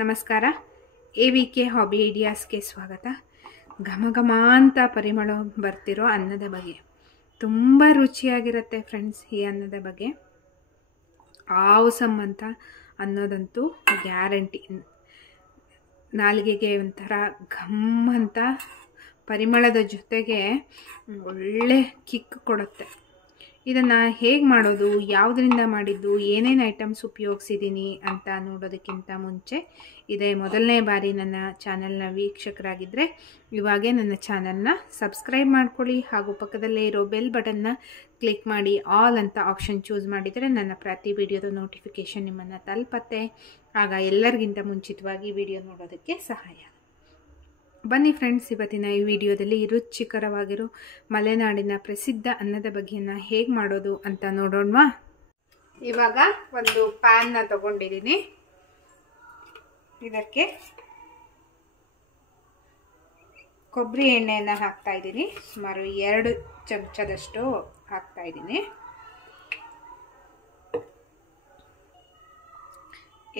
ನಮಸ್ಕಾರ. AVK hobby ಐಡಿಯಾಸ್ಗೆ ಸ್ವಾಗತ. ಘಮ ಘಮ ಅಂತ ಪರಿಮಳ ಬರ್ತಿರೋ ಅನ್ನದ ಬಗ್ಗೆ ತುಂಬ ರುಚಿಯಾಗಿರುತ್ತೆ ಫ್ರೆಂಡ್ಸ್. ಈ ಅನ್ನದ ಬಗ್ಗೆ ಆವಸಮ್ ಅಂತ ಅನ್ನೋದಂತೂ ಗ್ಯಾರಂಟಿ. ನಾಲಿಗೆಗೆ ಒಂಥರ ಘಮ್ ಅಂತ ಪರಿಮಳದ ಜೊತೆಗೆ ಒಳ್ಳೆ ಕಿಕ್ ಕೊಡುತ್ತೆ. ಇದನ್ನು ಹೇಗೆ ಮಾಡೋದು, ಯಾವುದರಿಂದ ಮಾಡಿದ್ದು, ಏನೇನು ಐಟಮ್ಸ್ ಉಪಯೋಗಿಸಿದ್ದೀನಿ ಅಂತ ನೋಡೋದಕ್ಕಿಂತ ಮುಂಚೆ ಇದೇ ಮೊದಲನೇ ಬಾರಿ ನನ್ನ ಚಾನಲ್ನ ವೀಕ್ಷಕರಾಗಿದ್ದರೆ ಇವಾಗೇ ನನ್ನ ಚಾನಲ್ನ ಸಬ್ಸ್ಕ್ರೈಬ್ ಮಾಡ್ಕೊಳ್ಳಿ ಹಾಗೂ ಪಕ್ಕದಲ್ಲೇ ಇರೋ ಬೆಲ್ ಬಟನ್ನ ಕ್ಲಿಕ್ ಮಾಡಿ ಆಲ್ ಅಂತ ಆಪ್ಷನ್ ಚೂಸ್ ಮಾಡಿದರೆ ನನ್ನ ಪ್ರತಿ ವಿಡಿಯೋದ ನೋಟಿಫಿಕೇಷನ್ ನಿಮ್ಮನ್ನು ತಲುಪತ್ತೆ. ಆಗ ಎಲ್ಲರಿಗಿಂತ ಮುಂಚಿತವಾಗಿ ವಿಡಿಯೋ ನೋಡೋದಕ್ಕೆ ಸಹಾಯ. ಬನ್ನಿ ಫ್ರೆಂಡ್ಸ್, ಇವತ್ತಿನ ಈ ವಿಡಿಯೋದಲ್ಲಿ ರುಚಿಕರವಾಗಿರೋ ಮಲೆನಾಡಿನ ಪ್ರಸಿದ್ಧ ಅನ್ನದ ಬಗ್ಗೆಯನ್ನು ಹೇಗೆ ಮಾಡೋದು ಅಂತ ನೋಡೋಣವಾ. ಇವಾಗ ಒಂದು ಪ್ಯಾನ್ನ ತಗೊಂಡಿದ್ದೀನಿ. ಇದಕ್ಕೆ ಕೊಬ್ಬರಿ ಎಣ್ಣೆಯನ್ನು ಹಾಕ್ತಾ ಇದ್ದೀನಿ. ಸುಮಾರು 2 ಚಮಚದಷ್ಟು ಹಾಕ್ತಾ ಇದ್ದೀನಿ.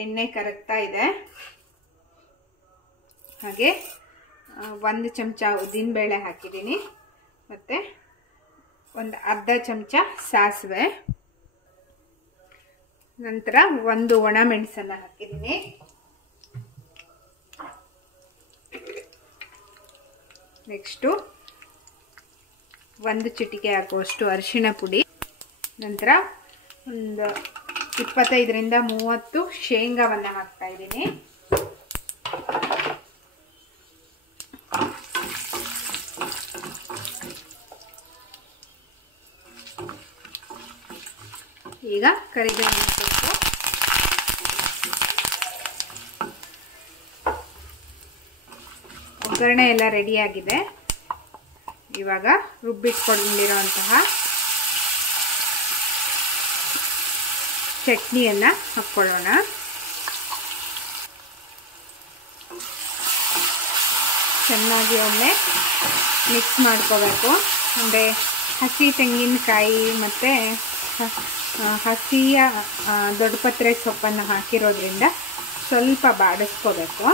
ಎಣ್ಣೆ ಕರಗ್ತಾ ಇದೆ. ಹಾಗೆ 1 ಚಮಚ ಉದ್ದಿನಬೇಳೆ ಹಾಕಿದ್ದೀನಿ. ಮತ್ತು ಒಂದು ಅರ್ಧ ಚಮಚ ಸಾಸಿವೆ, ನಂತರ 1 ಒಣ ಮೆಣಸನ್ನು ಹಾಕಿದ್ದೀನಿ. ನೆಕ್ಸ್ಟು 1 ಚಿಟಿಕೆ ಹಾಕುವಷ್ಟು ಅರಿಶಿಣ ಪುಡಿ, ನಂತರ ಒಂದು 25ರಿಂದ 30 ಶೇಂಗಾವನ್ನು ಹಾಕ್ತಾ ಇದ್ದೀನಿ. ಈಗ ಕರಿಬೇವಿನ ಸೊಪ್ಪು, ಒಗ್ಗರಣೆ ಎಲ್ಲ ರೆಡಿಯಾಗಿದೆ. ಇವಾಗ ರುಬ್ಬಿಟ್ಕೊಂಡಿರೋಂತಹ ಚಟ್ನಿಯನ್ನು ಹಾಕ್ಕೊಳ್ಳೋಣ. ಚೆನ್ನಾಗಿ ಒಮ್ಮೆ ಮಿಕ್ಸ್ ಮಾಡ್ಕೋಬೇಕು. ಅಂದರೆ ಹಸಿ ತೆಂಗಿನಕಾಯಿ ಮತ್ತು ಹಸಿಯ ದೊಡ್ಡಪತ್ರೆ ಸೊಪ್ಪನ್ನು ಹಾಕಿರೋದ್ರಿಂದ ಸ್ವಲ್ಪ ಬಾಡಿಸ್ಕೋಬೇಕು.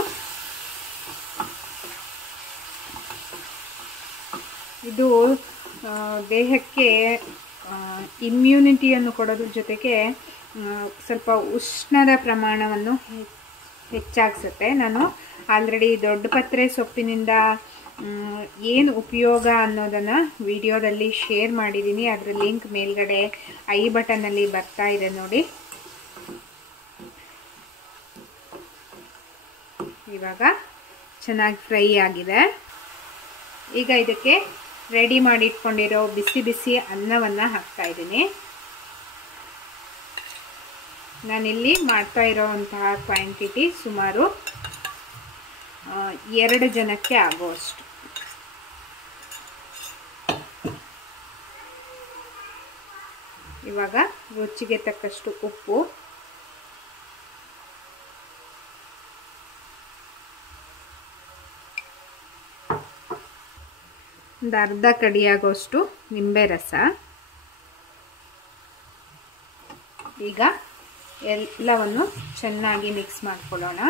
ಇದು ದೇಹಕ್ಕೆ ಇಮ್ಯುನಿಟಿಯನ್ನು ಕೊಡೋದ್ರ ಜೊತೆಗೆ ಸ್ವಲ್ಪ ಉಷ್ಣದ ಪ್ರಮಾಣವನ್ನು ಹೆಚ್ಚಾಗಿಸುತ್ತೆ. ನಾನು ಆಲ್ರೆಡಿ ದೊಡ್ಡಪತ್ರೆ ಸೊಪ್ಪಿನಿಂದ ಏನು ಉಪಯೋಗ ಅನ್ನೋದನ್ನು ವಿಡಿಯೋದಲ್ಲಿ ಶೇರ್ ಮಾಡಿದ್ದೀನಿ. ಅದರ ಲಿಂಕ್ ಮೇಲ್ಗಡೆ ಐ ಬಟನ್ನಲ್ಲಿ ಬರ್ತಾ ಇದೆ ನೋಡಿ. ಇವಾಗ ಚೆನ್ನಾಗಿ ಫ್ರೈ ಆಗಿದೆ. ಈಗ ಇದಕ್ಕೆ ರೆಡಿ ಮಾಡಿ ಇಟ್ಕೊಂಡಿರೋ ಬಿಸಿ ಬಿಸಿ ಅನ್ನವನ್ನು ಹಾಕ್ತಾ ಇದ್ದೀನಿ. ನಾನಿಲ್ಲಿ ಮಾಡ್ತಾ ಇರೋವಂತಹ ಕ್ವಾಂಟಿಟಿ ಸುಮಾರು 2 ಜನಕ್ಕೆ ಆಗುವಷ್ಟು. ಇವಾಗ ರುಚಿಗೆ ತಕ್ಕಷ್ಟು ಉಪ್ಪು, ಒಂದು ಅರ್ಧ ಕಡಿಯಾಗುವಷ್ಟು ನಿಂಬೆ ರಸ. ಈಗ ಎಲ್ಲವನ್ನು ಚೆನ್ನಾಗಿ ಮಿಕ್ಸ್ ಮಾಡ್ಕೊಳ್ಳೋಣ.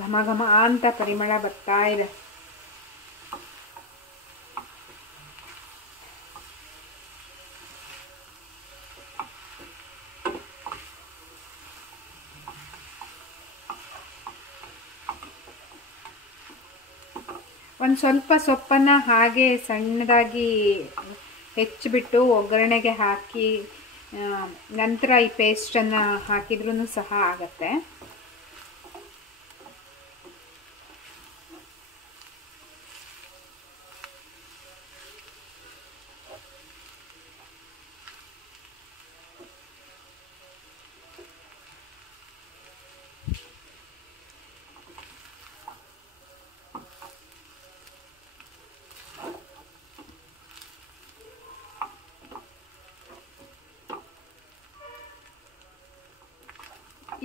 ಘಮ ಘಮ ಅಂತ ಪರಿಮಳ ಬರ್ತಾ ಇದೆ. ಒಂದು ಸ್ವಲ್ಪ ಸೊಪ್ಪನ್ನು ಹಾಗೆ ಸಣ್ಣದಾಗಿ ಹೆಚ್ಚಿಬಿಟ್ಟು ಒಗ್ಗರಣೆಗೆ ಹಾಕಿ ನಂತರ ಈ ಪೇಸ್ಟನ್ನು ಹಾಕಿದ್ರೂ ಸಹ ಆಗತ್ತೆ.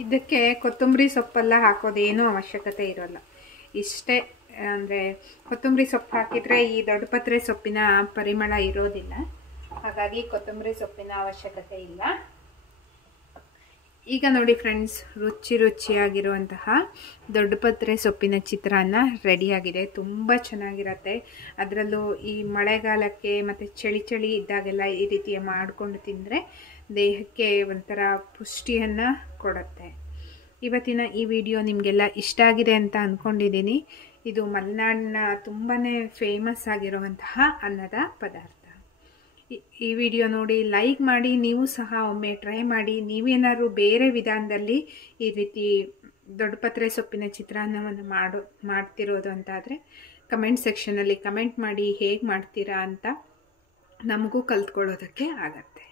ಇದಕ್ಕೆ ಕೊತ್ತಂಬರಿ ಸೊಪ್ಪೆಲ್ಲ ಹಾಕೋದೇನೂ ಅವಶ್ಯಕತೆ ಇರೋಲ್ಲ. ಇಷ್ಟೇ, ಅಂದರೆ ಕೊತ್ತಂಬರಿ ಸೊಪ್ಪು ಹಾಕಿದರೆ ಈ ದೊಡ್ಡಪತ್ರೆ ಸೊಪ್ಪಿನ ಪರಿಮಳ ಇರೋದಿಲ್ಲ. ಹಾಗಾಗಿ ಕೊತ್ತಂಬರಿ ಸೊಪ್ಪಿನ ಅವಶ್ಯಕತೆ ಇಲ್ಲ. ಈಗ ನೋಡಿ ಫ್ರೆಂಡ್ಸ್, ರುಚಿಯಾಗಿರುವಂತಹ ದೊಡ್ಡಪತ್ರೆ ಸೊಪ್ಪಿನ ಚಿತ್ರಾನ್ನ ರೆಡಿಯಾಗಿದೆ. ತುಂಬ ಚೆನ್ನಾಗಿರತ್ತೆ. ಅದರಲ್ಲೂ ಈ ಮಳೆಗಾಲಕ್ಕೆ ಮತ್ತು ಚಳಿ ಇದ್ದಾಗೆಲ್ಲ ಈ ರೀತಿಯ ಮಾಡಿಕೊಂಡು ತಿಂದರೆ ದೇಹಕ್ಕೆ ಒಂಥರ ಪುಷ್ಟಿಯನ್ನು ಕೊಡುತ್ತೆ. ಇವತ್ತಿನ ಈ ವಿಡಿಯೋ ನಿಮಗೆಲ್ಲ ಇಷ್ಟ ಆಗಿದೆ ಅಂತ ಅಂದ್ಕೊಂಡಿದ್ದೀನಿ. ಇದು ಮಲೆನಾಡಿನ ತುಂಬಾ ಫೇಮಸ್ ಆಗಿರುವಂತಹ ಅನ್ನದ ಪದಾರ್ಥ. ಈ ವಿಡಿಯೋ ನೋಡಿ ಲೈಕ್ ಮಾಡಿ, ನೀವು ಸಹ ಒಮ್ಮೆ ಟ್ರೈ ಮಾಡಿ. ನೀವೇನಾದ್ರು ಬೇರೆ ವಿಧಾನದಲ್ಲಿ ಈ ರೀತಿ ದೊಡ್ಡಪತ್ರೆ ಸೊಪ್ಪಿನ ಚಿತ್ರಾನ್ನವನ್ನು ಮಾಡ್ತಿರೋದು ಅಂತಾದರೆ ಕಮೆಂಟ್ ಸೆಕ್ಷನಲ್ಲಿ ಕಮೆಂಟ್ ಮಾಡಿ, ಹೇಗೆ ಮಾಡ್ತೀರಾ ಅಂತ ನಮಗೂ ಕಲ್ತ್ಕೊಳ್ಳೋದಕ್ಕೆ ಆಗತ್ತೆ.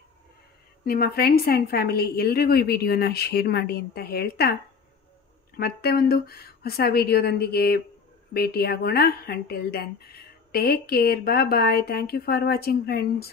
ನಿಮ್ಮ ಫ್ರೆಂಡ್ಸ್ ಆ್ಯಂಡ್ ಫ್ಯಾಮಿಲಿ ಎಲ್ರಿಗೂ ಈ ವಿಡಿಯೋನ ಶೇರ್ ಮಾಡಿ ಅಂತ ಹೇಳ್ತಾ, ಮತ್ತೆ ಒಂದು ಹೊಸ ವಿಡಿಯೋದೊಂದಿಗೆ ಭೇಟಿಯಾಗೋಣ. Until then, take care, bye. Thank you for watching friends.